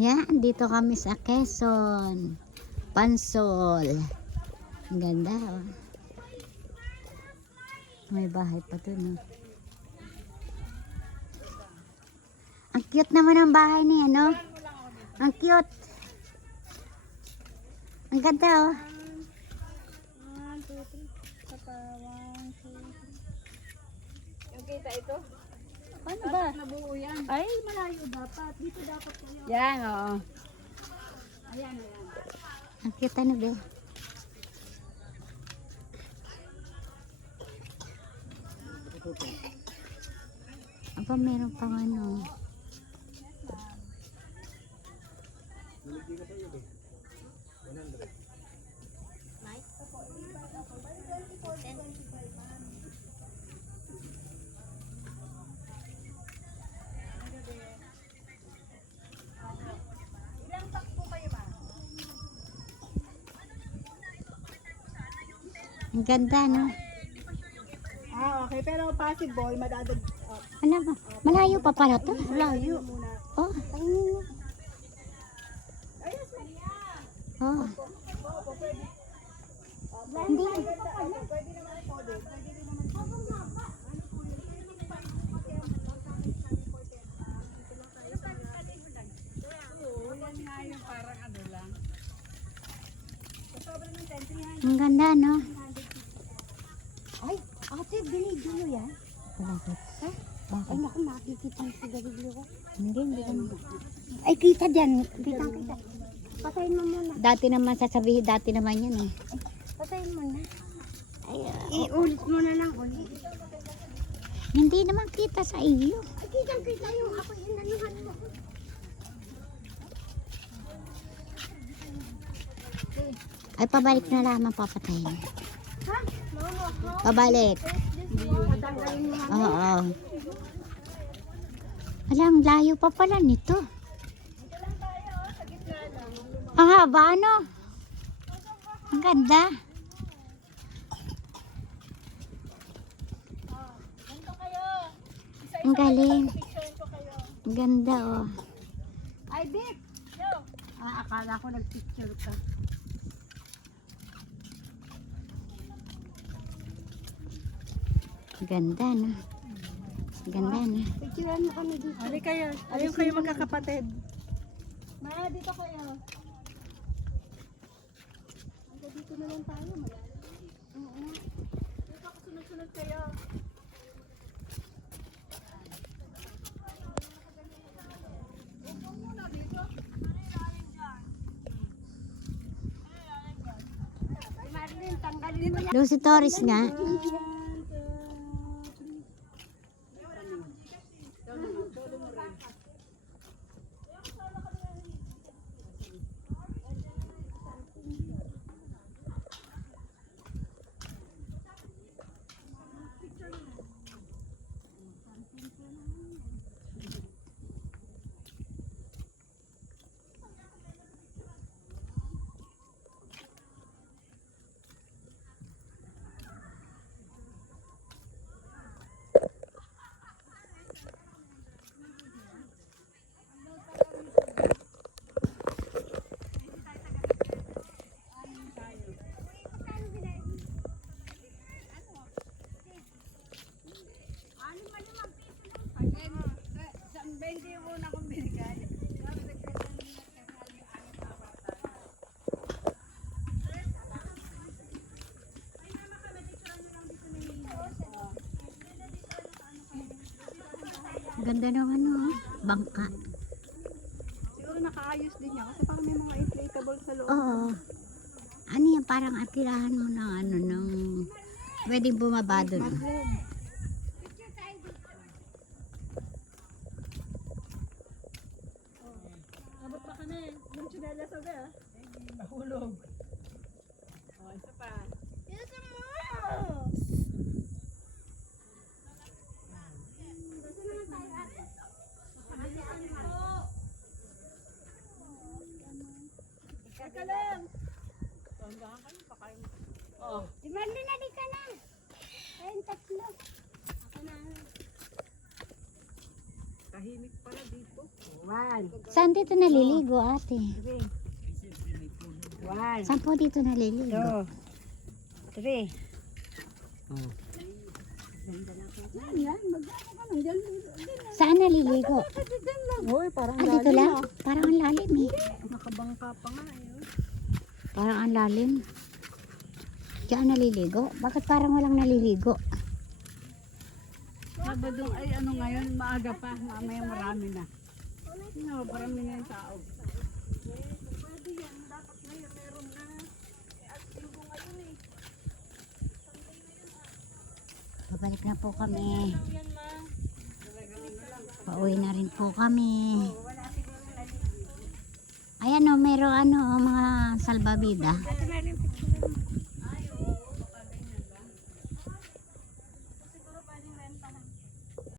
Ayan, dito kami sa Quezon. Pansol. Ang ganda, oh. May bahay pa dun, oh. Ang cute naman ang bahay niya, no? Ang cute. Ang ganda, oh. 1, 2, 3. Papa, 1, 2, 3. Yung kita ito? Paano ba? Nabuo yan. Ay, malayo dapat. Dito dapat kayo. Yan, oo. Ayan, ayan. Ang cute, ano, be? Aba, meron pang ano. Ang ganda, no? Ah, okay. Pero possible, madadag... Alam mo, malayo pa pala to. Malayo. Oh. Oh. Hindi. Pwede naman po din. Pwede din naman. Oo, yan nga yung parang ano lang. Sobrang ng 10, 300. Ang ganda, no? Ay, ate, binigyo mo yan? Bakit? Ha? Bakit? Ay, naku, makikita ang sigarilyo ko. Hindi naman. Ay, kita dyan. Kita. Patayin mo muna. Dati naman sasabihin, dati naman yan, eh. Patayin mo na. Ay, Iulit mo na lang ulit. hindi naman kita sa iyo. Ay, kitang-kita yung ako inanuhan mo. Ay, pabalik na lamang papatayin. Ha? Mama, ha? Pabalik. Tatanggalin mo nga. Oo. Alam, layo pa pala nito. Dito lang tayo, sa gitna lang. Ang haba, ano? Ang ganda. Ganito kayo. Ang galing. Picturein ko kayo. Ang ganda, oh. Ay, Vic! Yo! Ah, akala ko nag-picture ka. Ang ganda, no? Ang ganda, no? Picturean mo kami dito. Ali kayo. Ayun kayo magkakapatid. Ma, dito kayo. Hanggang dito na lang tayo. Malalim. Oo. Dito ako sunod-sunod kayo. Upo muna dito. Ay, Marlene, tanggalin mo yan. Lucy Torres nga. Ganda ng ano, oh. Bangka. Siguro nakaayos din niya kasi parang may mga inflatable sa loob. Oo. Ano yan, parang atirahan mo ng ano, ng pwedeng bumaba doon. Marlene. Abot pa kami. Yung chinela sa ba? Nahulog. Oh, isa pa. Isa mo! Teka lang. Tandaan kayo, pakain. Oh. Si Marlene, di ka na. Ayun, tatlo. Tahimik pala dito. One, Saan dito naliligo, ate? three. One, Saan po dito naliligo? two, three. Saan naliligo? Uy, parang Dito lang? Parang ang lalim eh. Nakabangka pa nga yun. Parang ang lalim. Diyan naliligo? Bakit parang walang naliligo? Sabado, ay ano ngayon, maaga pa. Mamaya marami na. No, marami na yung tao. Babalik na po kami. Pauwi na rin po kami. Ayan o, meron ano, mga salbabida.